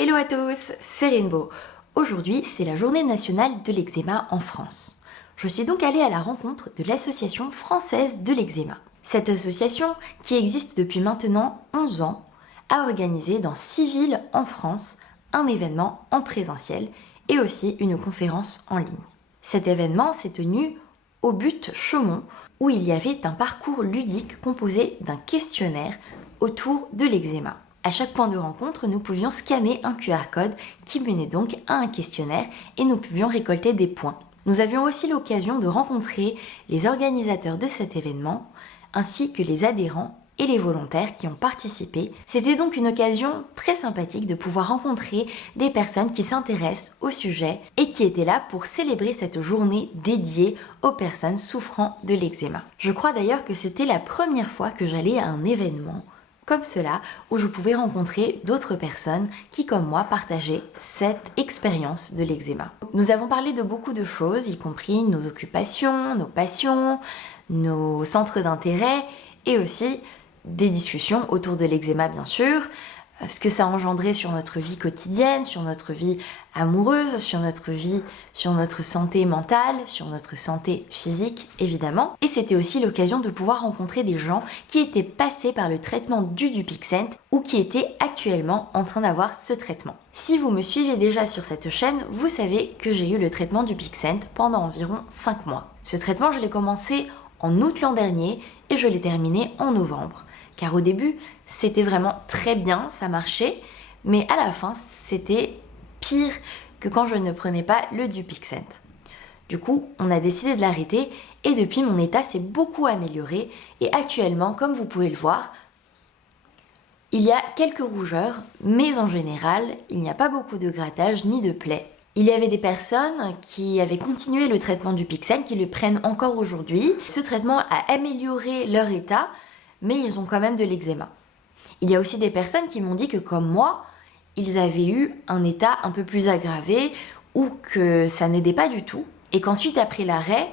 Hello à tous, c'est Rainbow. Aujourd'hui, c'est la journée nationale de l'eczéma en France. Je suis donc allée à la rencontre de l'Association française de l'eczéma. Cette association, qui existe depuis maintenant 11 ans, a organisé dans 6 villes en France un événement en présentiel et aussi une conférence en ligne. Cet événement s'est tenu au But Chaumont, où il y avait un parcours ludique composé d'un questionnaire autour de l'eczéma. À chaque point de rencontre, nous pouvions scanner un QR code qui menait donc à un questionnaire et nous pouvions récolter des points. Nous avions aussi l'occasion de rencontrer les organisateurs de cet événement, ainsi que les adhérents et les volontaires qui ont participé. C'était donc une occasion très sympathique de pouvoir rencontrer des personnes qui s'intéressent au sujet et qui étaient là pour célébrer cette journée dédiée aux personnes souffrant de l'eczéma. Je crois d'ailleurs que c'était la première fois que j'allais à un événement comme cela, où je pouvais rencontrer d'autres personnes qui, comme moi, partageaient cette expérience de l'eczéma. Nous avons parlé de beaucoup de choses, y compris nos occupations, nos passions, nos centres d'intérêt et aussi des discussions autour de l'eczéma, bien sûr, ce que ça engendrait sur notre vie quotidienne, sur notre vie amoureuse, sur notre santé mentale, sur notre santé physique, évidemment. Et c'était aussi l'occasion de pouvoir rencontrer des gens qui étaient passés par le traitement du Dupixent ou qui étaient actuellement en train d'avoir ce traitement. Si vous me suivez déjà sur cette chaîne, vous savez que j'ai eu le traitement du Dupixent pendant environ 5 mois. Ce traitement, je l'ai commencé en août l'an dernier et je l'ai terminé en novembre. Car au début, c'était vraiment très bien, ça marchait, mais à la fin, c'était pire que quand je ne prenais pas le Dupixent. Du coup, on a décidé de l'arrêter et depuis, mon état s'est beaucoup amélioré et actuellement, comme vous pouvez le voir, il y a quelques rougeurs, mais en général, il n'y a pas beaucoup de grattage ni de plaies. Il y avait des personnes qui avaient continué le traitement du Dupixent, qui le prennent encore aujourd'hui. Ce traitement a amélioré leur état, mais ils ont quand même de l'eczéma. Il y a aussi des personnes qui m'ont dit que comme moi, ils avaient eu un état un peu plus aggravé ou que ça n'aidait pas du tout et qu'ensuite après l'arrêt,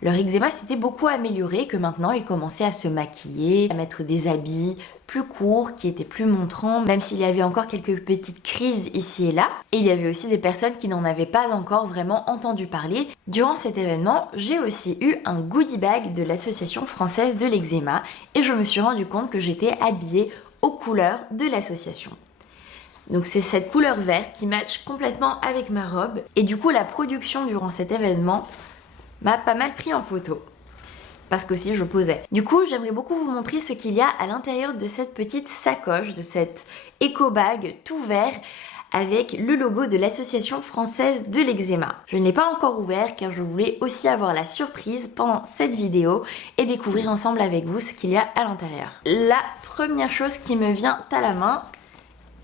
leur eczéma s'était beaucoup amélioré, que maintenant ils commençaient à se maquiller, à mettre des habits plus courts, qui étaient plus montrants, même s'il y avait encore quelques petites crises ici et là. Et il y avait aussi des personnes qui n'en avaient pas encore vraiment entendu parler. Durant cet événement, j'ai aussi eu un goodie bag de l'Association française de l'eczéma et je me suis rendu compte que j'étais habillée aux couleurs de l'association. Donc c'est cette couleur verte qui matche complètement avec ma robe. Et du coup, la production durant cet événement m'a pas mal pris en photo, parce qu'aussi je posais. Du coup, j'aimerais beaucoup vous montrer ce qu'il y a à l'intérieur de cette petite sacoche, de cette éco-bag tout vert, avec le logo de l'Association française de l'eczéma. Je ne l'ai pas encore ouvert car je voulais aussi avoir la surprise pendant cette vidéo et découvrir ensemble avec vous ce qu'il y a à l'intérieur. La première chose qui me vient à la main,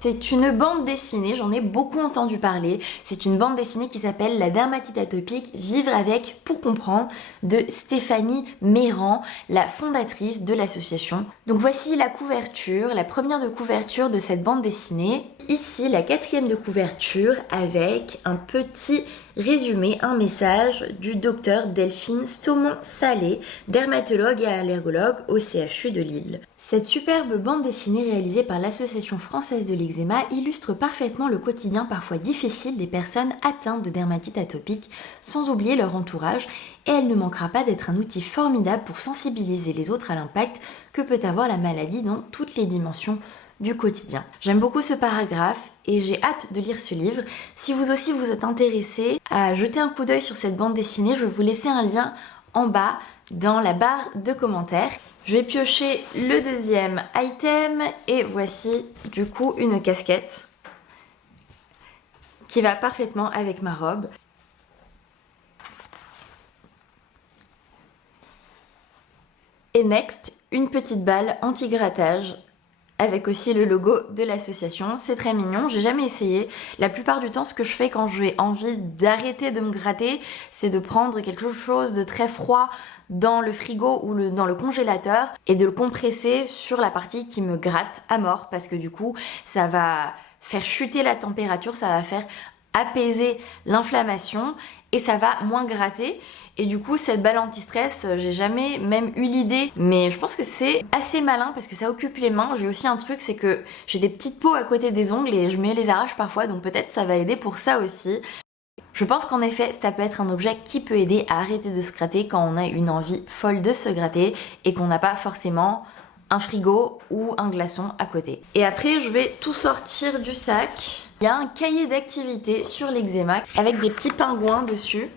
c'est une bande dessinée, j'en ai beaucoup entendu parler. C'est une bande dessinée qui s'appelle La dermatite atopique, vivre avec pour comprendre, de Stéphanie Méran, la fondatrice de l'association. Donc voici la couverture, la première de couverture de cette bande dessinée. Ici, la quatrième de couverture avec un petit résumé, un message du docteur Delphine Saumon-Salé, dermatologue et allergologue au CHU de Lille. Cette superbe bande dessinée réalisée par l'Association française de l'eczéma illustre parfaitement le quotidien parfois difficile des personnes atteintes de dermatite atopique, sans oublier leur entourage, et elle ne manquera pas d'être un outil formidable pour sensibiliser les autres à l'impact que peut avoir la maladie dans toutes les dimensions du quotidien. J'aime beaucoup ce paragraphe et j'ai hâte de lire ce livre. Si vous aussi vous êtes intéressé à jeter un coup d'œil sur cette bande dessinée, je vais vous laisser un lien en bas dans la barre de commentaires. Je vais piocher le deuxième item et voici du coup une casquette qui va parfaitement avec ma robe. Et next, une petite balle anti-grattage avec aussi le logo de l'association. C'est très mignon, j'ai jamais essayé. La plupart du temps, ce que je fais quand j'ai envie d'arrêter de me gratter, c'est de prendre quelque chose de très froid dans le frigo ou dans le congélateur et de le compresser sur la partie qui me gratte à mort, parce que du coup, ça va faire chuter la température, ça va faire apaiser l'inflammation et ça va moins gratter. Et du coup, cette balle anti-stress, j'ai jamais même eu l'idée, mais je pense que c'est assez malin parce que ça occupe les mains. J'ai aussi un truc, c'est que j'ai des petites peaux à côté des ongles et je me les arrache parfois, donc peut-être ça va aider pour ça aussi. Je pense qu'en effet, ça peut être un objet qui peut aider à arrêter de se gratter quand on a une envie folle de se gratter et qu'on n'a pas forcément un frigo ou un glaçon à côté. Et après, je vais tout sortir du sac. Il y a un cahier d'activité sur l'eczéma avec des petits pingouins dessus.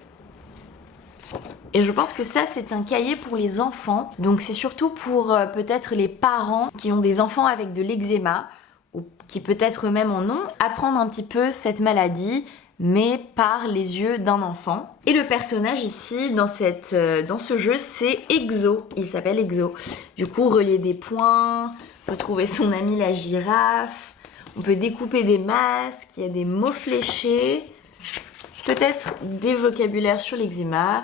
Et je pense que ça, c'est un cahier pour les enfants. Donc c'est surtout pour peut-être les parents qui ont des enfants avec de l'eczéma ou qui peut-être eux-mêmes en ont, apprendre un petit peu cette maladie, mais par les yeux d'un enfant. Et le personnage ici, dans ce jeu, c'est Exo. Il s'appelle Exo. Du coup, relier des points, retrouver son ami la girafe. On peut découper des masques, il y a des mots fléchés. Peut-être des vocabulaires sur l'eczéma,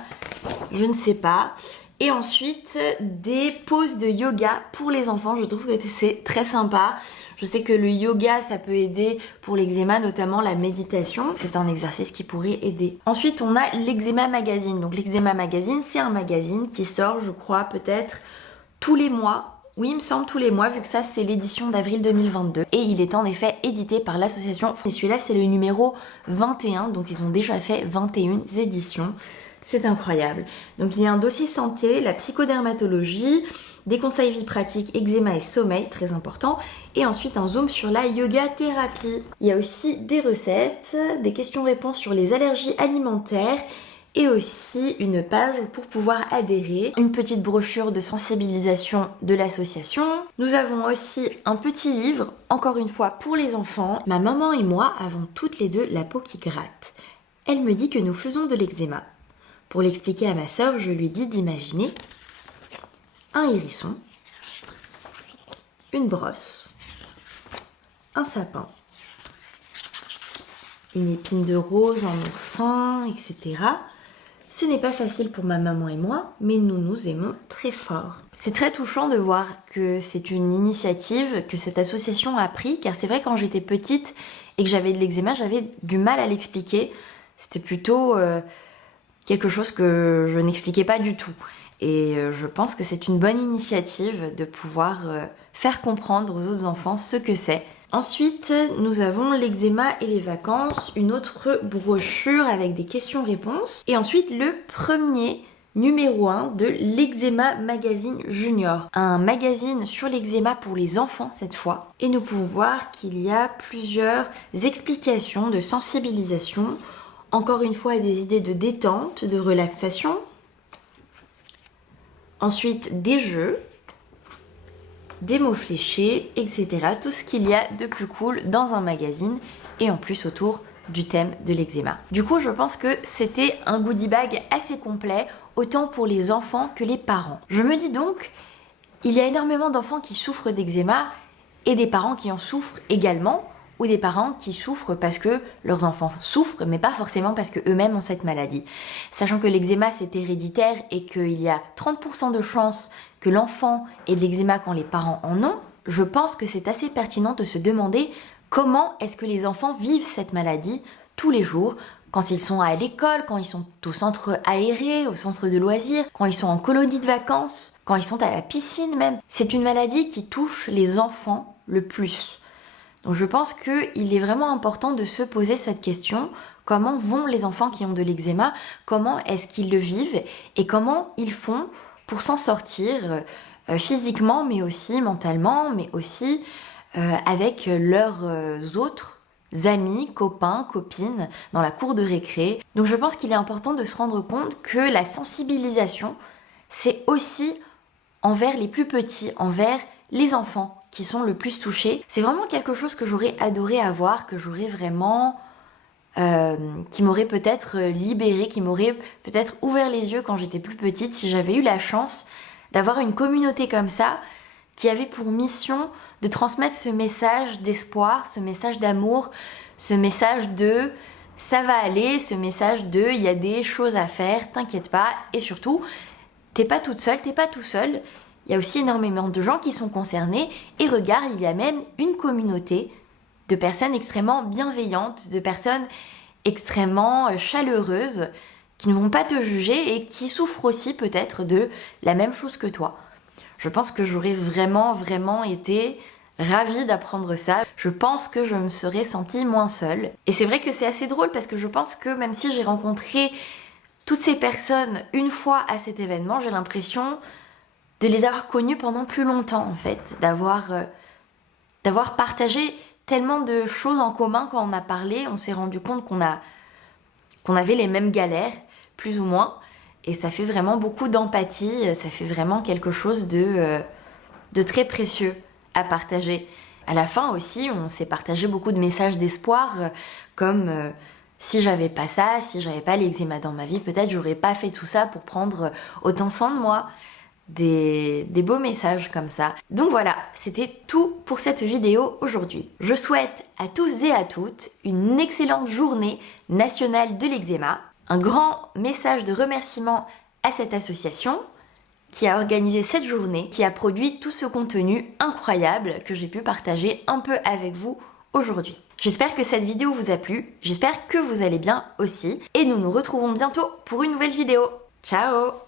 je ne sais pas. Et ensuite, des poses de yoga pour les enfants. Je trouve que c'est très sympa. Je sais que le yoga, ça peut aider pour l'eczéma, notamment la méditation. C'est un exercice qui pourrait aider. Ensuite, on a l'Eczéma Magazine. Donc l'Eczéma Magazine, c'est un magazine qui sort, je crois, peut-être tous les mois. Oui, il me semble tous les mois, vu que ça, c'est l'édition d'avril 2022. Et il est en effet édité par l'association. Et celui-là, c'est le numéro 21. Donc ils ont déjà fait 21 éditions. C'est incroyable. Donc il y a un dossier santé, la psychodermatologie, des conseils vie pratique, eczéma et sommeil, très important, et ensuite un zoom sur la yoga thérapie. Il y a aussi des recettes, des questions-réponses sur les allergies alimentaires et aussi une page pour pouvoir adhérer, une petite brochure de sensibilisation de l'association. Nous avons aussi un petit livre, encore une fois pour les enfants. Ma maman et moi avons toutes les deux la peau qui gratte. Elle me dit que nous faisons de l'eczéma. Pour l'expliquer à ma sœur, je lui dis d'imaginer un hérisson, une brosse, un sapin, une épine de rose, un oursin, etc. Ce n'est pas facile pour ma maman et moi, mais nous nous aimons très fort. C'est très touchant de voir que c'est une initiative que cette association a pris, car c'est vrai quand j'étais petite et que j'avais de l'eczéma, j'avais du mal à l'expliquer. C'était plutôt quelque chose que je n'expliquais pas du tout. Et je pense que c'est une bonne initiative de pouvoir faire comprendre aux autres enfants ce que c'est. Ensuite, nous avons l'eczéma et les vacances, une autre brochure avec des questions-réponses. Et ensuite, le premier numéro 1 de l'Eczéma Magazine Junior. Un magazine sur l'eczéma pour les enfants cette fois. Et nous pouvons voir qu'il y a plusieurs explications de sensibilisation. Encore une fois, des idées de détente, de relaxation. Ensuite, des jeux, des mots fléchés, etc. Tout ce qu'il y a de plus cool dans un magazine et en plus autour du thème de l'eczéma. Du coup, je pense que c'était un goodie bag assez complet, autant pour les enfants que les parents. Je me dis donc, il y a énormément d'enfants qui souffrent d'eczéma et des parents qui en souffrent également, ou des parents qui souffrent parce que leurs enfants souffrent, mais pas forcément parce qu'eux-mêmes ont cette maladie. Sachant que l'eczéma c'est héréditaire et qu'il y a 30% de chances que l'enfant ait de l'eczéma quand les parents en ont, je pense que c'est assez pertinent de se demander comment est-ce que les enfants vivent cette maladie tous les jours, quand ils sont à l'école, quand ils sont au centre aéré, au centre de loisirs, quand ils sont en colonie de vacances, quand ils sont à la piscine même. C'est une maladie qui touche les enfants le plus. Donc je pense qu'il est vraiment important de se poser cette question. Comment vont les enfants qui ont de l'eczéma? Comment est-ce qu'ils le vivent? Et comment ils font pour s'en sortir physiquement, mais aussi mentalement, mais aussi avec leurs autres amis, copains, copines dans la cour de récré. Donc je pense qu'il est important de se rendre compte que la sensibilisation, c'est aussi envers les plus petits, envers les enfants qui sont le plus touchés. C'est vraiment quelque chose que j'aurais adoré avoir, que j'aurais vraiment... qui m'aurait peut-être libérée, qui m'aurait peut-être ouvert les yeux quand j'étais plus petite, si j'avais eu la chance d'avoir une communauté comme ça, qui avait pour mission de transmettre ce message d'espoir, ce message d'amour, ce message de ça va aller, ce message de il y a des choses à faire, t'inquiète pas, et surtout, t'es pas toute seule, t'es pas tout seul. Il y a aussi énormément de gens qui sont concernés et regarde, il y a même une communauté de personnes extrêmement bienveillantes, de personnes extrêmement chaleureuses, qui ne vont pas te juger et qui souffrent aussi peut-être de la même chose que toi. Je pense que j'aurais vraiment été ravie d'apprendre ça. Je pense que je me serais sentie moins seule. Et c'est vrai que c'est assez drôle parce que je pense que même si j'ai rencontré toutes ces personnes une fois à cet événement, j'ai l'impression de les avoir connues pendant plus longtemps en fait, d'avoir partagé tellement de choses en commun quand on a parlé, on s'est rendu compte qu'on avait les mêmes galères, plus ou moins, et ça fait vraiment beaucoup d'empathie, ça fait vraiment quelque chose de très précieux à partager. À la fin aussi, on s'est partagé beaucoup de messages d'espoir, comme si j'avais pas ça, si j'avais pas l'eczéma dans ma vie, peut-être j'aurais pas fait tout ça pour prendre autant soin de moi. Des beaux messages comme ça. Donc voilà, c'était tout pour cette vidéo aujourd'hui. Je souhaite à tous et à toutes une excellente journée nationale de l'eczéma. Un grand message de remerciement à cette association qui a organisé cette journée, qui a produit tout ce contenu incroyable que j'ai pu partager un peu avec vous aujourd'hui. J'espère que cette vidéo vous a plu, j'espère que vous allez bien aussi, et nous nous retrouvons bientôt pour une nouvelle vidéo. Ciao!